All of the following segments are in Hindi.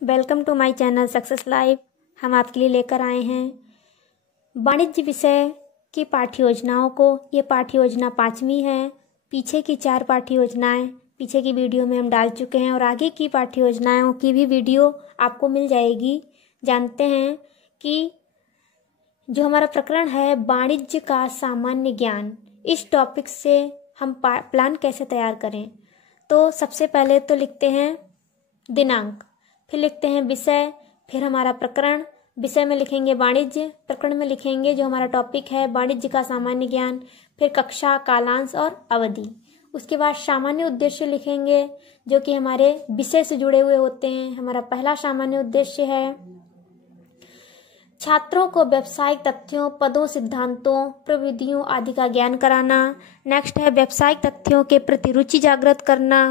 Welcome to my channel Success Live. हम आपके लिए लेकर आए हैं वाणिज्य विषय की पाठ्य योजनाओं को। ये पाठ्य योजना 5वीं है। पीछे की 4 पाठ्य योजनाएं पीछे की वीडियो में हम डाल चुके हैं और आगे की पाठ्य योजनाओं की भी वीडियो आपको मिल जाएगी। जानते हैं कि जो हमारा प्रकरण है वाणिज्य का सामान्य ज्ञान, इस टॉपिक से हम प्लान कैसे तैयार करें। तो सबसे पहले तो लिखते हैं दिनांक, फिर लिखते हैं विषय, फिर हमारा प्रकरण। विषय में लिखेंगे वाणिज्य, प्रकरण में लिखेंगे जो हमारा टॉपिक है वाणिज्य का सामान्य ज्ञान, फिर कक्षा, कालांश और अवधि। उसके बाद सामान्य उद्देश्य लिखेंगे जो कि हमारे विषय से जुड़े हुए होते हैं। हमारा पहला सामान्य उद्देश्य है छात्रों को व्यावसायिक तथ्यों, पदों, सिद्धांतों, प्रविधियों आदि का ज्ञान कराना। नेक्स्ट है व्यावसायिक तथ्यों के प्रति रुचि जागृत करना।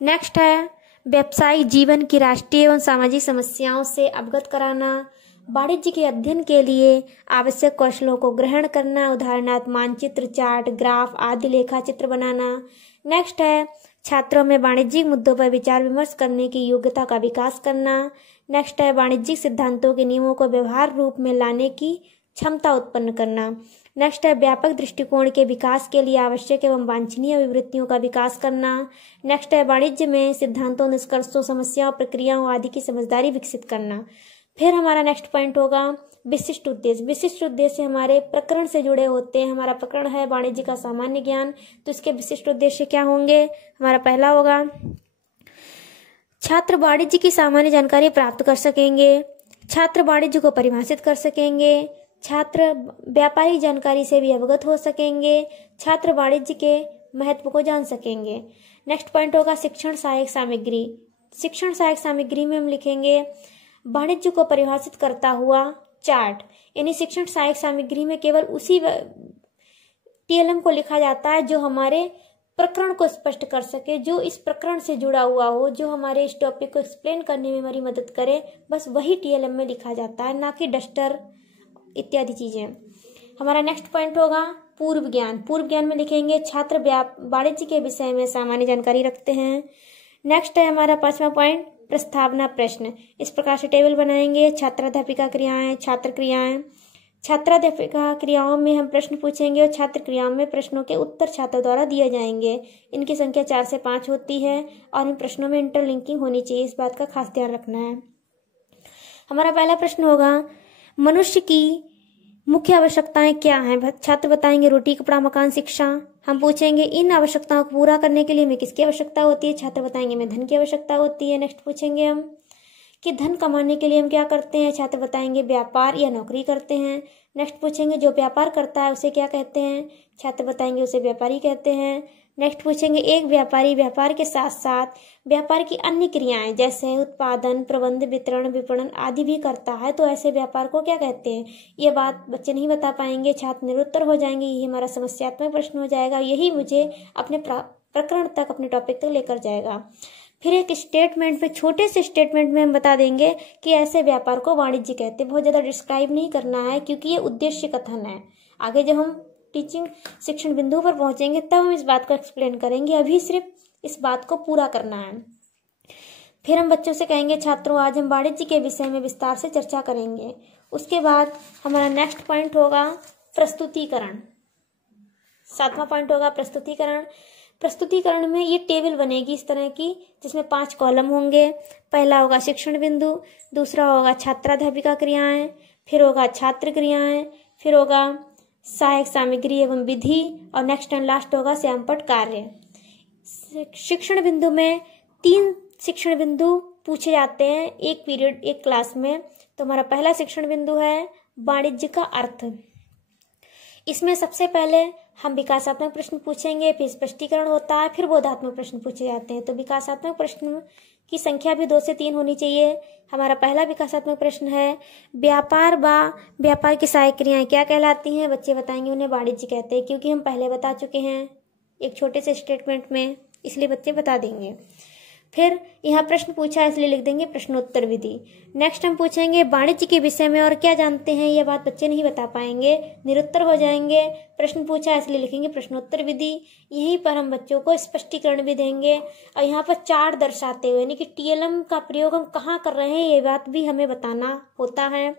नेक्स्ट है व्यावसायिक जीवन की राष्ट्रीय एवं सामाजिक समस्याओं से अवगत कराना। वाणिज्य के अध्ययन के लिए आवश्यक कौशलों को ग्रहण करना, उदाहरणार्थ मानचित्र, चार्ट, ग्राफ आदि लेखा चित्र बनाना। नेक्स्ट है छात्रों में वाणिज्यिक मुद्दों पर विचार विमर्श करने की योग्यता का विकास करना। नेक्स्ट है वाणिज्यिक सिद्धांतों के नियमों को व्यवहार रूप में लाने की क्षमता उत्पन्न करना। नेक्स्ट है व्यापक दृष्टिकोण के विकास के लिए आवश्यक एवं वांछनीय विवृत्तियों का विकास करना। नेक्स्ट है वाणिज्य में सिद्धांतों, निष्कर्षों, समस्याओं, प्रक्रियाओं आदि की समझदारी विकसित करना। फिर हमारा नेक्स्ट पॉइंट होगा विशिष्ट उद्देश्य। विशिष्ट उद्देश्य हमारे प्रकरण से जुड़े होते हैं। हमारा प्रकरण है वाणिज्य का सामान्य ज्ञान, तो इसके विशिष्ट उद्देश्य क्या होंगे। हमारा पहला होगा छात्र वाणिज्य की सामान्य जानकारी प्राप्त कर सकेंगे, छात्र वाणिज्य को परिभाषित कर सकेंगे, छात्र व्यापारिक जानकारी से भी अवगत हो सकेंगे, छात्र वाणिज्य के महत्व को जान सकेंगे। नेक्स्ट पॉइंट होगा शिक्षण सहायक सामग्री। शिक्षण सहायक सामग्री में हम लिखेंगे वाणिज्य को परिभाषित करता हुआ चार्ट। यानी शिक्षण सहायक सामग्री में केवल उसी टीएलएम को लिखा जाता है जो हमारे प्रकरण को स्पष्ट कर सके, जो इस प्रकरण से जुड़ा हुआ हो, जो हमारे इस टॉपिक को एक्सप्लेन करने में हमारी मदद करे, बस वही टीएलएम में लिखा जाता है, ना कि डस्टर इत्यादि चीजें। हमारा नेक्स्ट पॉइंट होगा पूर्व ज्ञान। पूर्व ज्ञान में लिखेंगे छात्र वाणिज्य के विषय में सामान्य जानकारी रखते हैं। नेक्स्ट है हमारा 5वां पॉइंट प्रस्तावना प्रश्न। इस प्रकार से टेबल बनाएंगे छात्राध्यापिका क्रियाएं, छात्र क्रियाएं। छात्राध्यापिका क्रियाओं में हम प्रश्न पूछेंगे और छात्र क्रियाओं में प्रश्नों के उत्तर छात्र द्वारा दिए जाएंगे। इनकी संख्या 4 से 5 होती है और इन प्रश्नों में इंटरलिंकिंग होनी चाहिए, इस बात का खास ध्यान रखना है। हमारा पहला प्रश्न होगा मनुष्य की मुख्य आवश्यकताएं क्या हैं। छात्र बताएंगे रोटी, कपड़ा, मकान, शिक्षा। हम पूछेंगे इन आवश्यकताओं को पूरा करने के लिए हमें किसकी आवश्यकता होती है। छात्र बताएंगे हमें धन की आवश्यकता होती है। नेक्स्ट पूछेंगे हम कि धन कमाने के लिए हम क्या करते हैं। छात्र बताएंगे व्यापार या नौकरी करते हैं। नेक्स्ट पूछेंगे जो व्यापार करता है उसे क्या कहते हैं। छात्र बताएंगे उसे व्यापारी कहते हैं। नेक्स्ट पूछेंगे एक व्यापारी व्यापार के साथ साथ व्यापार की अन्य क्रियाएं जैसे उत्पादन, प्रबंध, वितरण, विपणन आदि भी करता है, तो ऐसे व्यापार को क्या कहते हैं। ये बात बच्चे नहीं बता पाएंगे, छात्र निरुत्तर हो जाएंगे। यही हमारा समस्यात्मक प्रश्न हो जाएगा। यही मुझे अपने प्रकरण तक, अपने टॉपिक तक लेकर जाएगा। फिर एक स्टेटमेंट में, छोटे से स्टेटमेंट में हम बता देंगे कि ऐसे व्यापार को वाणिज्य कहते हैं। बहुत ज्यादा डिस्क्राइब नहीं करना है क्योंकि ये उद्देश्य कथन है। आगे जब हम टीचिंग शिक्षण बिंदु पर पहुंचेंगे तब हम इस बात को एक्सप्लेन करेंगे, अभी सिर्फ इस बात को पूरा करना है। फिर हम बच्चों से कहेंगे छात्रों आज हम वाणिज्य के विषय में विस्तार से चर्चा करेंगे। उसके बाद हमारा नेक्स्ट पॉइंट होगा प्रस्तुतिकरण। 7वां पॉइंट होगा प्रस्तुतिकरण। प्रस्तुतिकरण में ये टेबल बनेगी इस तरह की, जिसमें 5 कॉलम होंगे। पहला होगा शिक्षण बिंदु, दूसरा होगा छात्राध्यापिका क्रियाएं, फिर होगा छात्र क्रियाएं, फिर होगा सहायक सामग्री एवं विधि और नेक्स्ट एंड लास्ट होगा श्यामपट्ट कार्य। शिक्षण बिंदु में 3 शिक्षण बिंदु पूछे जाते हैं एक पीरियड, एक क्लास में। तो हमारा पहला शिक्षण बिंदु है वाणिज्य का अर्थ। इसमें सबसे पहले हम विकासात्मक प्रश्न पूछेंगे, फिर स्पष्टीकरण होता है, फिर बोधात्मक प्रश्न पूछे जाते हैं। तो विकासात्मक प्रश्न की संख्या भी 2 से 3 होनी चाहिए। हमारा पहला विकासात्मक प्रश्न है व्यापार व व्यापार की सहायक क्रियाएं क्या कहलाती हैं। बच्चे बताएंगे उन्हें वाणिज्य कहते हैं, क्योंकि हम पहले बता चुके हैं एक छोटे से स्टेटमेंट में, इसलिए बच्चे बता देंगे। फिर यहाँ प्रश्न पूछा है इसलिए लिख देंगे प्रश्नोत्तर विधि। नेक्स्ट हम पूछेंगे वाणिज्य के विषय में और क्या जानते हैं, ये बात बच्चे नहीं बता पाएंगे, निरुत्तर हो जाएंगे। प्रश्न पूछा है इसलिए लिखेंगे प्रश्नोत्तर विधि। यहीं पर हम बच्चों को स्पष्टीकरण भी देंगे और यहाँ पर चार्ट दर्शाते हुए, यानी कि टीएलएम का प्रयोग हम कहाँ कर रहे हैं ये बात भी हमें बताना होता है।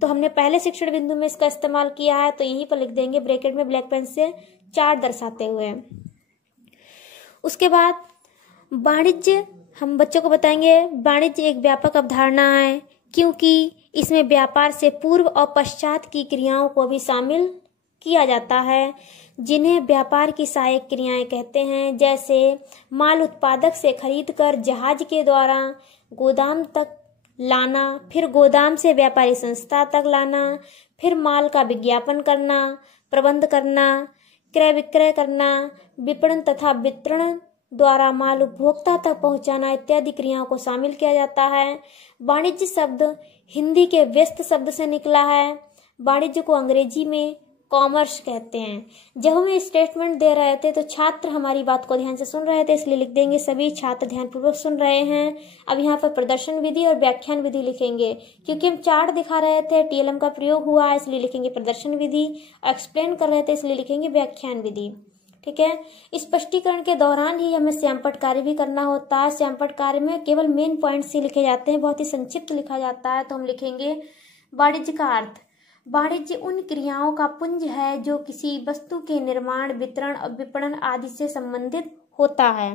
तो हमने पहले शिक्षण बिंदु में इसका इस्तेमाल किया है, तो यहीं पर लिख देंगे ब्रैकेट में ब्लैक पेन से चार्ट दर्शाते हुए। उसके बाद वाणिज्य हम बच्चों को बताएंगे, वाणिज्य एक व्यापक अवधारणा है क्योंकि इसमें व्यापार से पूर्व और पश्चात की क्रियाओं को भी शामिल किया जाता है, जिन्हें व्यापार की सहायक क्रियाएं कहते हैं। जैसे माल उत्पादक से खरीदकर जहाज के द्वारा गोदाम तक लाना, फिर गोदाम से व्यापारी संस्था तक लाना, फिर माल का विज्ञापन करना, प्रबंध करना, क्रय विक्रय करना, विपणन तथा वितरण द्वारा माल उपभोक्ता तक पहुंचाना इत्यादि क्रियाओं को शामिल किया जाता है। वाणिज्य शब्द हिंदी के व्यस्त शब्द से निकला है। वाणिज्य को अंग्रेजी में कॉमर्स कहते हैं। जब हम ये स्टेटमेंट दे रहे थे तो छात्र हमारी बात को ध्यान से सुन रहे थे, इसलिए लिख देंगे सभी छात्र ध्यानपूर्वक सुन रहे हैं। अब यहाँ पर प्रदर्शन विधि और व्याख्यान विधि लिखेंगे, क्योंकि हम चार्ट दिखा रहे थे, टीएलएम का प्रयोग हुआ है इसलिए लिखेंगे प्रदर्शन विधि, एक्सप्लेन कर रहे थे इसलिए लिखेंगे व्याख्यान विधि। ठीक है, स्पष्टीकरण के दौरान ही हमें श्यामपट्ट कार्य भी करना होता है। श्यामपट्ट कार्य में केवल मेन पॉइंट्स ही लिखे जाते हैं, बहुत ही संक्षिप्त लिखा जाता है। तो हम लिखेंगे वाणिज्य का अर्थ, वाणिज्य उन क्रियाओं का पुंज है जो किसी वस्तु के निर्माण, वितरण और विपणन आदि से संबंधित होता है।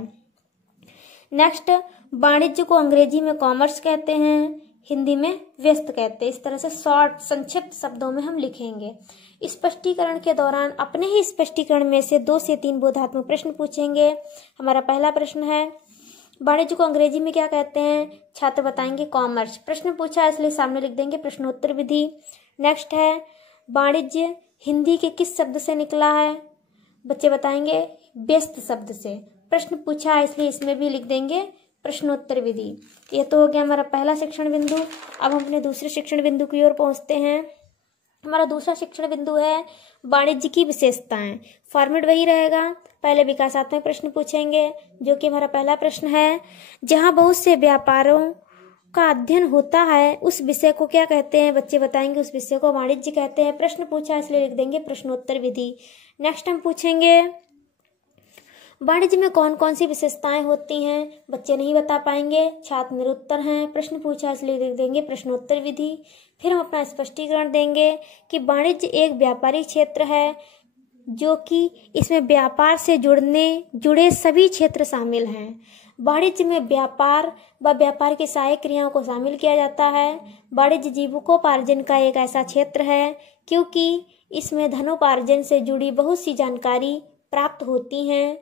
नेक्स्ट, वाणिज्य को अंग्रेजी में कॉमर्स कहते हैं, हिंदी में व्यस्त कहते हैं। इस तरह से शॉर्ट संक्षिप्त शब्दों में हम लिखेंगे। स्पष्टीकरण के दौरान अपने ही स्पष्टीकरण में से 2 से 3 बोधात्मक प्रश्न पूछेंगे। हमारा पहला प्रश्न है वाणिज्य को अंग्रेजी में क्या कहते हैं, छात्र बताएंगे कॉमर्स। प्रश्न पूछा है इसलिए सामने लिख देंगे प्रश्नोत्तर विधि। नेक्स्ट है वाणिज्य हिंदी के किस शब्द से निकला है, बच्चे बताएंगे व्यस्त शब्द से। प्रश्न पूछा है इसलिए इसमें भी लिख देंगे प्रश्नोत्तर विधि। ये तो हो गया हमारा पहला शिक्षण बिंदु। अब हम अपने दूसरे शिक्षण बिंदु की ओर पहुंचते हैं। हमारा दूसरा शिक्षण बिंदु है वाणिज्य की विशेषताएं। फॉर्मेट वही रहेगा, पहले विकासात्मक प्रश्न पूछेंगे जो कि हमारा पहला प्रश्न है। जहां बहुत से व्यापारों का अध्ययन होता है उस विषय को क्या कहते हैं, बच्चे बताएंगे उस विषय को वाणिज्य कहते हैं। प्रश्न पूछा इसलिए लिख देंगे प्रश्नोत्तर विधि। नेक्स्ट हम पूछेंगे वाणिज्य में कौन कौन सी विशेषताएं होती हैं, बच्चे नहीं बता पाएंगे, छात्र निरुत्तर हैं। प्रश्न पूछा इसलिए लिख देंगे प्रश्नोत्तर विधि। फिर हम अपना स्पष्टीकरण देंगे कि वाणिज्य एक व्यापारिक क्षेत्र है जो कि इसमें व्यापार से जुड़े सभी क्षेत्र शामिल हैं। वाणिज्य में व्यापार व व्यापार की सहायक क्रियाओं को शामिल किया जाता है। वाणिज्य जीविकोपार्जन का एक ऐसा क्षेत्र है क्योंकि इसमें धनोपार्जन से जुड़ी बहुत सी जानकारी प्राप्त होती हैं।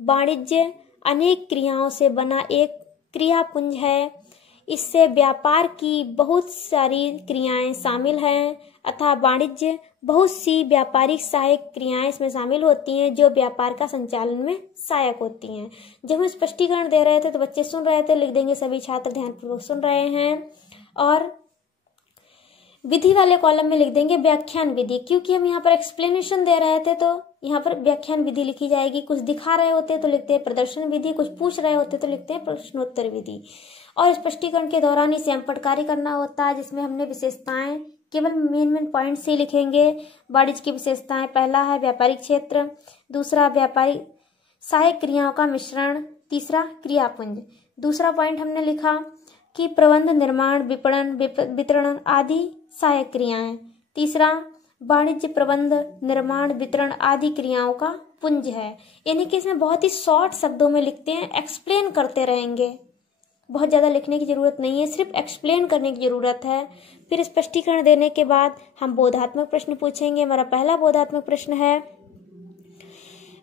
वाणिज्य अनेक क्रियाओं से बना एक क्रियापुंज है, इससे व्यापार की बहुत सारी क्रियाएं शामिल हैं अतः वाणिज्य बहुत सी व्यापारिक सहायक क्रियाएं इसमें शामिल होती हैं जो व्यापार का संचालन में सहायक होती हैं। जब हम स्पष्टीकरण दे रहे थे तो बच्चे सुन रहे थे, लिख देंगे सभी छात्र ध्यानपूर्वक सुन रहे हैं। और विधि वाले कॉलम में लिख देंगे व्याख्यान विधि, क्योंकि हम यहाँ पर एक्सप्लेनेशन दे रहे थे तो यहाँ पर व्याख्यान विधि लिखी जाएगी। कुछ दिखा रहे होते तो लिखते हैं प्रदर्शन विधि, कुछ पूछ रहे होते तो लिखते हैं प्रश्नोत्तर विधि। और स्पष्टीकरण के दौरान ही श्यामपट्ट कार्य करना होता है जिसमें हमने विशेषताएं केवल मेन पॉइंट से लिखेंगे। वाणिज्य की विशेषताएं, पहला है व्यापारिक क्षेत्र, दूसरा व्यापारिक सहायक क्रियाओं का मिश्रण, तीसरा क्रियापुंज। दूसरा पॉइंट हमने लिखा कि प्रबंध, निर्माण, विपणन, वितरण आदि सहायक क्रियाएं। तीसरा वाणिज्य प्रबंध, निर्माण, वितरण आदि क्रियाओं का पुंज है। यानी कि इसमें बहुत ही शॉर्ट शब्दों में लिखते हैं, एक्सप्लेन करते रहेंगे, बहुत ज्यादा लिखने की जरूरत नहीं है, सिर्फ एक्सप्लेन करने की जरूरत है। फिर स्पष्टीकरण देने के बाद हम बोधात्मक प्रश्न पूछेंगे। हमारा पहला बोधात्मक प्रश्न है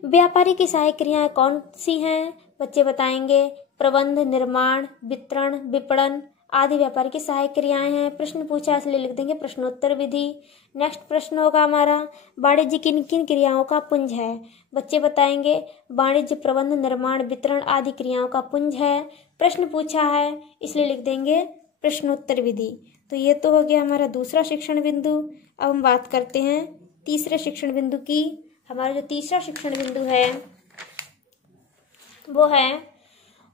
व्यापारी की सहायक क्रियाएं कौन सी हैं, बच्चे बताएंगे प्रबंध, निर्माण, वितरण, विपणन आदि व्यापार की सहायक क्रियाएं हैं। प्रश्न पूछा इसलिए लिख देंगे प्रश्नोत्तर विधि। नेक्स्ट प्रश्न होगा हमारा वाणिज्य किन किन क्रियाओं का पुंज है, बच्चे बताएंगे वाणिज्य प्रबंध, निर्माण, वितरण आदि क्रियाओं का पुंज है। प्रश्न पूछा है इसलिए लिख देंगे प्रश्नोत्तर विधि। तो ये तो हो गया हमारा दूसरा शिक्षण बिंदु। अब हम बात करते हैं तीसरे शिक्षण बिंदु की। हमारा जो तीसरा शिक्षण बिंदु है वो है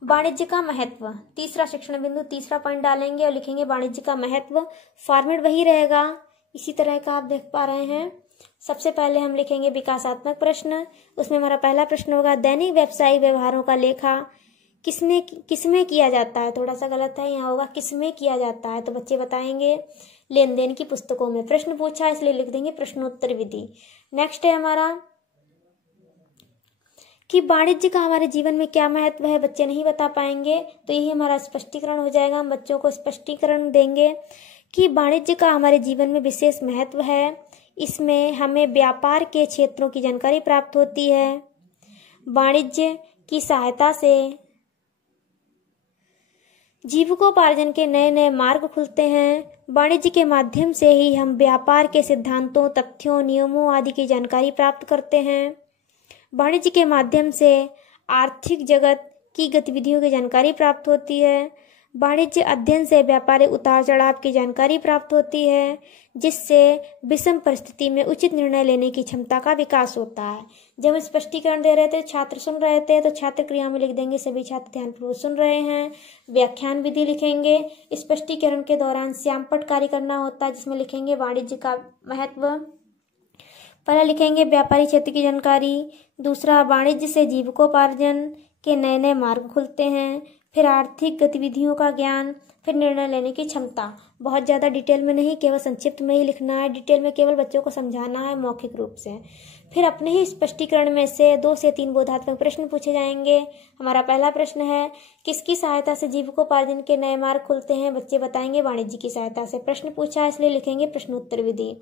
वाणिज्य का महत्व, तीसरा शिक्षण बिंदु, तीसरा पॉइंट डालेंगे और लिखेंगे वाणिज्य का महत्व। फॉर्मेट वही रहेगा, इसी तरह का आप देख पा रहे हैं। सबसे पहले हम लिखेंगे विकासात्मक प्रश्न। उसमें हमारा पहला प्रश्न होगा दैनिक व्यावसायिक व्यवहारों का लेखा किसमें किया जाता है। थोड़ा सा गलत है, यहाँ होगा किसमें किया जाता है, तो बच्चे बताएंगे लेन देन की पुस्तकों में। प्रश्न पूछा इसलिए लिख देंगे प्रश्नोत्तर विधि। नेक्स्ट है हमारा कि वाणिज्य का हमारे जीवन में क्या महत्व है, बच्चे नहीं बता पाएंगे, तो यही हमारा स्पष्टीकरण हो जाएगा। हम बच्चों को स्पष्टीकरण देंगे कि वाणिज्य का हमारे जीवन में विशेष महत्व है। इसमें हमें व्यापार के क्षेत्रों की जानकारी प्राप्त होती है। वाणिज्य की सहायता से जीविकोपार्जन के नए नए मार्ग खुलते हैं। वाणिज्य के माध्यम से ही हम व्यापार के सिद्धांतों, तथ्यों, नियमों आदि की जानकारी प्राप्त करते हैं। वाणिज्य के माध्यम से आर्थिक जगत की गतिविधियों की जानकारी प्राप्त होती है। वाणिज्य अध्ययन से व्यापारिक उतार चढ़ाव की जानकारी प्राप्त होती है, जिससे विषम परिस्थिति में उचित निर्णय लेने की क्षमता का विकास होता है। जब हम स्पष्टीकरण दे रहे थे, छात्र सुन रहे थे, तो छात्र क्रिया में लिख देंगे सभी छात्र ध्यानपूर्वक सुन रहे हैं। व्याख्यान विधि लिखेंगे। स्पष्टीकरण के दौरान श्यामपट्ट कार्य करना होता है, जिसमें लिखेंगे वाणिज्य का महत्व। पहला लिखेंगे व्यापारी क्षेत्र की जानकारी, दूसरा वाणिज्य से जीविकोपार्जन के नए नए मार्ग खुलते हैं, फिर आर्थिक गतिविधियों का ज्ञान, फिर निर्णय लेने की क्षमता। बहुत ज़्यादा डिटेल में नहीं, केवल संक्षिप्त में ही लिखना है। डिटेल में केवल बच्चों को समझाना है मौखिक रूप से। फिर अपने ही स्पष्टीकरण में से 2 से 3 बोधात्मक प्रश्न पूछे जाएंगे। हमारा पहला प्रश्न है किसकी सहायता से जीविकोपार्जन के नए मार्ग खुलते हैं, बच्चे बताएंगे वाणिज्य की सहायता से। प्रश्न पूछा इसलिए लिखेंगे प्रश्नोत्तर विधि।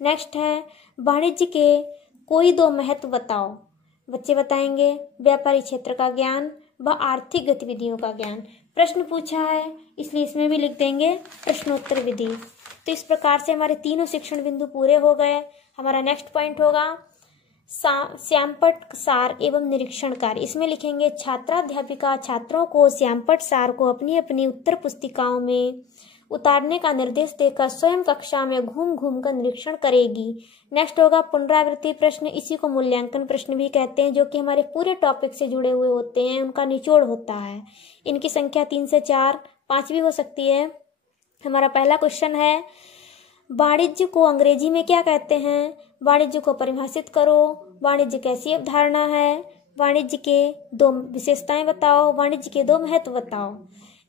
नेक्स्ट है वाणिज्य के कोई 2 महत्व बताओ, बच्चे बताएंगे व्यापारी क्षेत्र का ज्ञान व आर्थिक गतिविधियों का ज्ञान। प्रश्न पूछा है इसलिए इसमें भी लिख देंगे प्रश्नोत्तर विधि। तो इस प्रकार से हमारे तीनों शिक्षण बिंदु पूरे हो गए। हमारा नेक्स्ट पॉइंट होगा श्यामपट्ट सार एवं निरीक्षण कार्य। इसमें लिखेंगे छात्राध्यापिका छात्रों को श्यामपट्ट सार को अपनी अपनी उत्तर पुस्तिकाओं में उतारने का निर्देश देकर स्वयं कक्षा में घूम घूम कर निरीक्षण करेगी। नेक्स्ट होगा पुनरावृत्ति प्रश्न। इसी को मूल्यांकन प्रश्न भी कहते हैं, जो कि हमारे पूरे टॉपिक से जुड़े हुए होते हैं, उनका निचोड़ होता है। इनकी संख्या 3 से 4, 5 भी हो सकती है। हमारा पहला क्वेश्चन है वाणिज्य को अंग्रेजी में क्या कहते हैं, वाणिज्य को परिभाषित करो, वाणिज्य कैसी अवधारणा है, वाणिज्य के 2 विशेषताएं बताओ, वाणिज्य के 2 महत्व बताओ।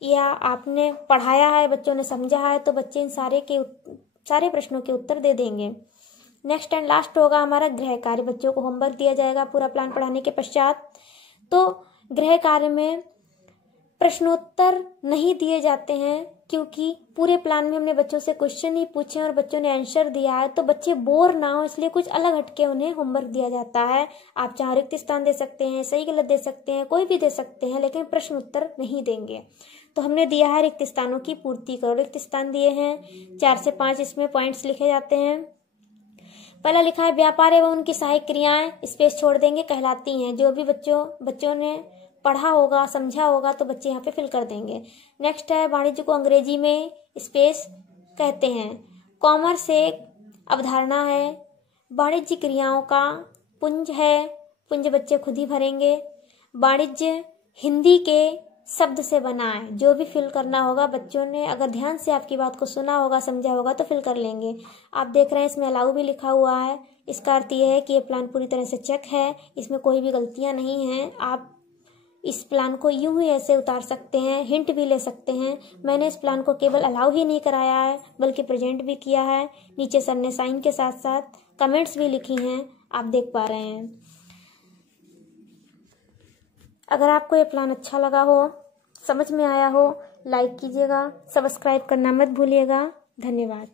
या आपने पढ़ाया है, बच्चों ने समझा है, तो बच्चे इन सारे प्रश्नों के उत्तर दे देंगे। नेक्स्ट एंड लास्ट होगा हमारा गृह कार्य। बच्चों को होमवर्क दिया जाएगा पूरा प्लान पढ़ाने के पश्चात। तो गृह कार्य में प्रश्नोत्तर नहीं दिए जाते हैं, क्योंकि पूरे प्लान में हमने बच्चों से क्वेश्चन ही पूछे और बच्चों ने आंसर दिया है, तो बच्चे बोर ना हो इसलिए कुछ अलग हटके उन्हें होमवर्क दिया जाता है। आप चाहे रिक्त स्थान दे सकते हैं, सही गलत दे सकते हैं, कोई भी दे सकते हैं, लेकिन प्रश्न उत्तर नहीं देंगे। तो हमने दिया है रिक्त स्थानों की पूर्ति करो। रिक्त स्थान दिए हैं 4 से 5, इसमें पॉइंट्स लिखे जाते हैं। पहला लिखा है व्यापार एवं उनकी सहायक क्रियाएं, स्पेस छोड़ देंगे, कहलाती हैं। जो भी बच्चों ने पढ़ा होगा, समझा होगा, तो बच्चे यहाँ पे फिल कर देंगे। नेक्स्ट है वाणिज्य को अंग्रेजी में स्पेस कहते हैं। कॉमर्स एक अवधारणा है, वाणिज्य क्रियाओं का पुंज है, पुंज बच्चे खुद ही भरेंगे। वाणिज्य हिंदी के शब्द से बना है। जो भी फिल करना होगा बच्चों ने अगर ध्यान से आपकी बात को सुना होगा, समझा होगा, तो फिल कर लेंगे। आप देख रहे हैं इसमें अलाउ भी लिखा हुआ है। इसका अर्थ यह है कि ये प्लान पूरी तरह से चेक है, इसमें कोई भी गलतियां नहीं हैं। आप इस प्लान को यूं ही ऐसे उतार सकते हैं, हिंट भी ले सकते हैं। मैंने इस प्लान को केवल अलाउ ही नहीं कराया है, बल्कि प्रेजेंट भी किया है। नीचे सर ने साइन के साथ साथ कमेंट्स भी लिखी हैं, आप देख पा रहे हैं। अगर आपको ये प्लान अच्छा लगा हो, समझ में आया हो, लाइक कीजिएगा, सब्सक्राइब करना मत भूलिएगा। धन्यवाद।